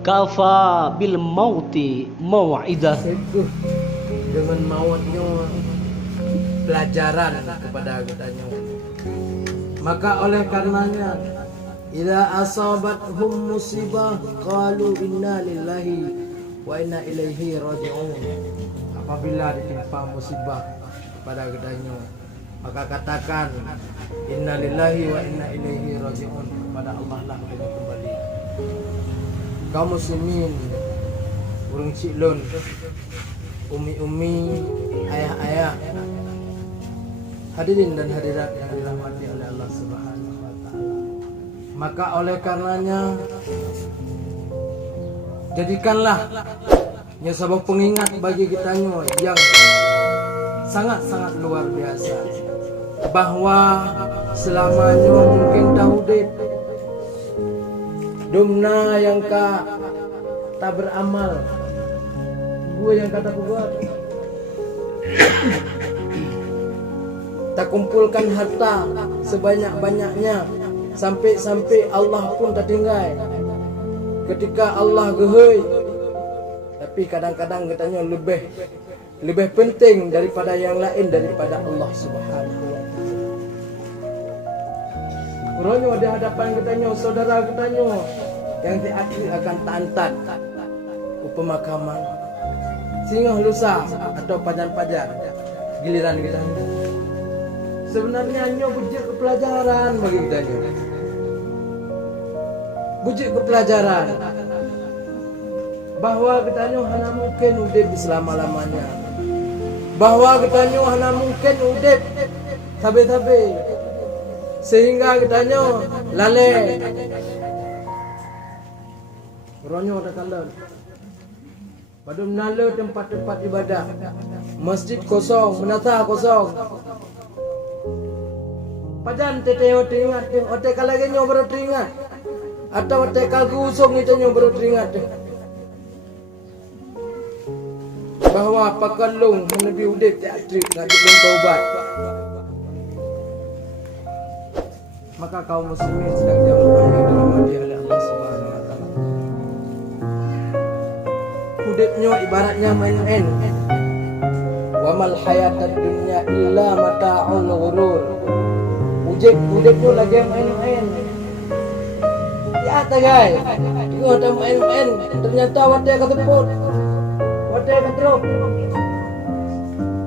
Kafa bil mauti mau'idah. Sungguh dengan mautnya pelajaran kepada kitanya. Maka oleh karenanya idza asabathum musibah qalu inna lillahi wa inna ilaihi raji'un. Apabila ditimpa musibah kepada kitanya, maka katakan inna lillahi wa inna ilaihi raji'un, kepada Allah lah kita kembali. Kaum muslimin, urang cilon, umi-umi, ayah-ayah, hadirin dan hadirat yang dirahmati oleh Allah Subhanahu wa taala. Maka oleh karenanya jadikanlah sebuah pengingat bagi kita yang sangat-sangat luar biasa, bahwa selamanya mungkin tahudet dumna yang tak beramal, gue yang kata buat tak kumpulkan harta sebanyak-banyaknya, sampai Allah pun tak tinggal ketika Allah gehoi. Tapi kadang-kadang katanya lebih penting daripada yang lain, daripada Allah Subhanahu wa taala. Orangnya di hadapan katanya, saudara katanya yang diakui akan taantat ke pemakaman singgah lusa atau pajan-pajar giliran kita. Sebenarnya hanya bujuk ke pelajaran bagi kita. Bujuk ke pelajaran bahwa kita hanya mungkin udip selama-lamanya, bahwa kita hanya mungkin udip tabe-tabe, sehingga kita lalai ronyo ada kalan pada menala tempat-tempat ibadah, masjid kosong, menata kosong. Pajan teteo teringat, ote kalagi nyo baru teringat, atau ote kagu usong itu nyo baru teringat bahwa pakalung menebi udip teatrik ngajak taubat. Maka kaum muslimin sedang jamaah yang dirahmati oleh Allah Subhanahu wa taala, udipnya ibaratnya main-main. Wa mal hayatad dunya illa mata'ul ghurur. Udipnya lagi main-main. Ya tagai, tengok ada main-main, ternyata wate keteput, wate ketruk.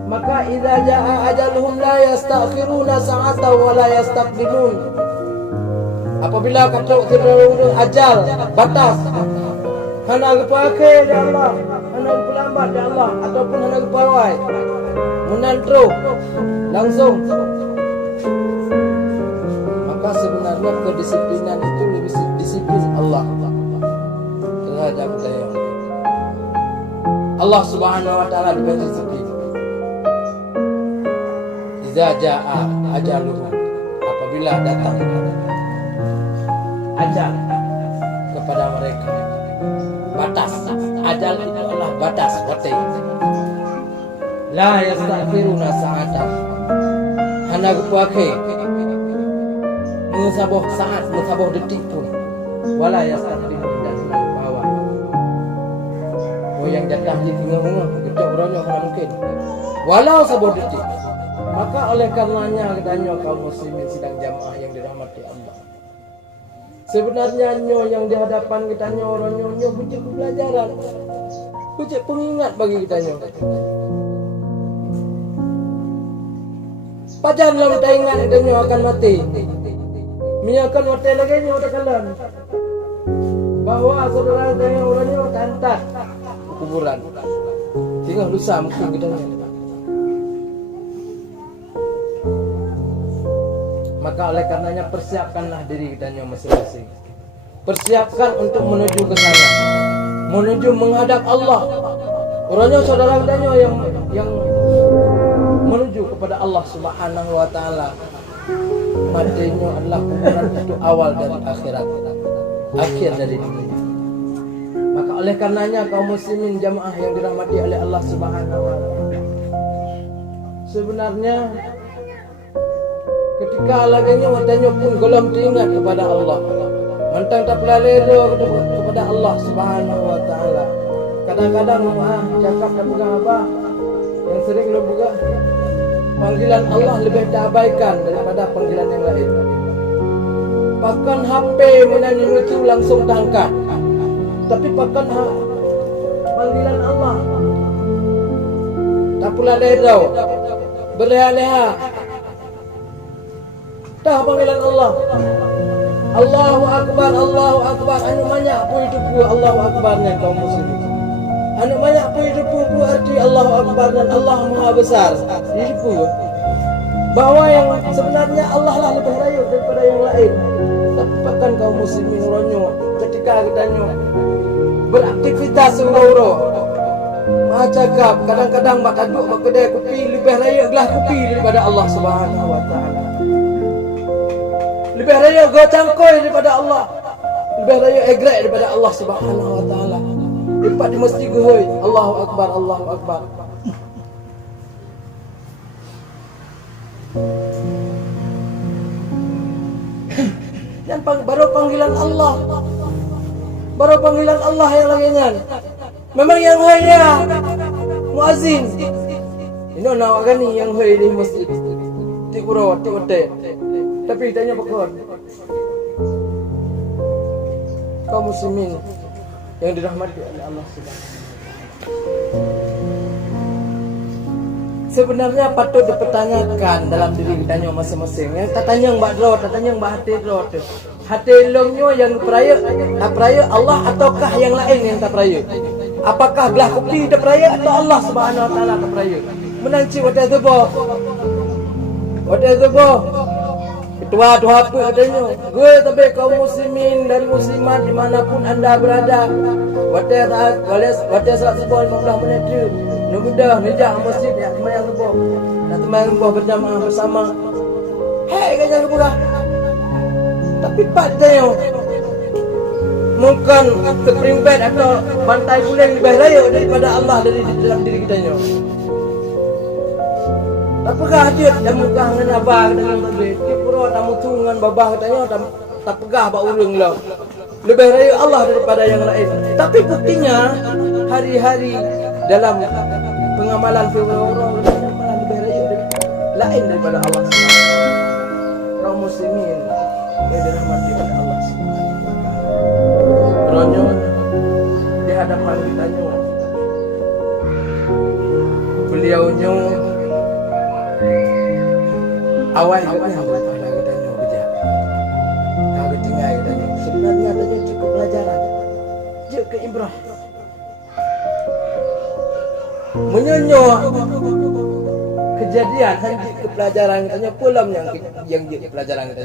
Maka idza jaa ajaluhum la yastakhiruna sa'atan wa la yastaqdimun. Apabila ketruk terlalu ajal batas, hana kepake ya Allah, hana pelambat ya Allah, ataupun hana kepawai menantru langsung. Maka sebenarnya kedisiplinan itu lebih disiplin Allah terhadap saya. Allah Subhanahu wa taala lebih disiplin. Idza jaa ajaluhum, apabila datang ajal kepada mereka, batas. Ajal itu adalah batas, waktu. La yastakhiruna sa'atan, hana kepake mensaboh saat, mensaboh detik pun. Wala yastaqdimun, dan bawah. Oh yang jatah di tengah-tengah kecok orangnya mana mungkin. Walau saboh detik. Maka oleh karenanya katanya kaum muslimin sidang jamaah yang dirahmati Allah, sebenarnya nyo yang di hadapan kita orang nyo bujuk pelajaran, bujuk pengingat bagi kita nyo. Pajan lam kita ingat kita nyo akan mati, minyakan mati lagi nyo ada kalan, bahwa saudara kita orang nyo tantat kuburan, tinggal lusa mungkin kita nyo. Maka oleh karenanya persiapkanlah diri kita masing-masing. Persiapkan untuk menuju ke sana, menuju menghadap Allah. Orangnya saudara kita yang menuju kepada Allah Subhanahu wa taala. Matinya adalah kuburan itu awal dari akhirat, akhir dari dunia. Maka oleh karenanya kaum muslimin jamaah yang dirahmati oleh Allah Subhanahu wa taala, sebenarnya ketika laganya watanya pun golom teringat kepada Allah, Tentang tak pelaledo kepada Allah Subhanahu wa taala. Kadang-kadang cakap tak pegang apa yang sering lo buka. Panggilan Allah lebih diabaikan daripada panggilan yang lain. Pakan HP menyanyi itu langsung tangkap. Tapi pakan panggilan Allah tak pula ledo, berleha-leha. Dah panggilan Allah. Allahu Akbar, Allahu Akbar. Anu banyak pun hidup Allahu Akbarnya kaum muslimin. Anu banyak pun hidup arti Allahu Akbar dan Allah Maha Besar. Hidup bahwa yang sebenarnya Allah lah lebih layak daripada yang lain. Dapatkan kaum muslimin ronyo ketika katanya beraktivitas uro-uro. Maha cakap kadang-kadang mak aduk mak kedai kopi lebih layak gelas kopi daripada Allah Subhanahu wa taala. Lebih raya go cangkoi daripada Allah. Lebih raya egrek daripada Allah Subhanahu wa taala. Lipat di masjid gohoi. Allahu Akbar, Allahu Akbar. Dan baru panggilan Allah. Baru panggilan Allah yang lainnya. Memang yang hanya muazin. Ini nak gani yang hai di masjid. Di pura, di hotel. Tapi tanya pakon. Kaum muslimin yang dirahmati oleh Allah Subhanahu. Sebenarnya patut dipertanyakan dalam diri kita masing-masing. Yang tatanya mbak dro, tatanya mbak hati dro. Hati longnya yang peraya Allah ataukah yang lain yang tak peraya? Apakah gelah kopi tak peraya atau Allah Subhanahu wa taala tak peraya? Menanci wadah zubo. Wadah zubo. Ketua apa katanya? Gue tapi kaum muslimin dan muslimat dimanapun anda berada. Wadah salat subuh 15 menit tu. Mudah nejak masjid ya sembahyang subuh. Dan sembahyang subuh berjamaah bersama. Hei kaya subuh. Tapi patnya mungkin spring bed atau bantai guling lebih layak daripada Allah dari dalam diri kita nyo. Apakah dia dah muka dengan abah dengan tablet? Dia pura tamu tungan babah katanya tak pegah bak ulung lah. Lebih raya Allah daripada yang lain. Tapi buktinya hari-hari dalam pengamalan orang malah lebih raya lain daripada Allah. Kaum muslimin yang dirahmati oleh Allah. Ronyo di hadapan kita nyo. Beliaunya awal juga buat orang kita nyo kerja. Kalau tinggal kita nyo sebenarnya tanya cukup pelajaran. Jauh ke ibrah. Menyonyo kejadian hanya ke pelajaran kita nyo pulam yang jadi pelajaran kita.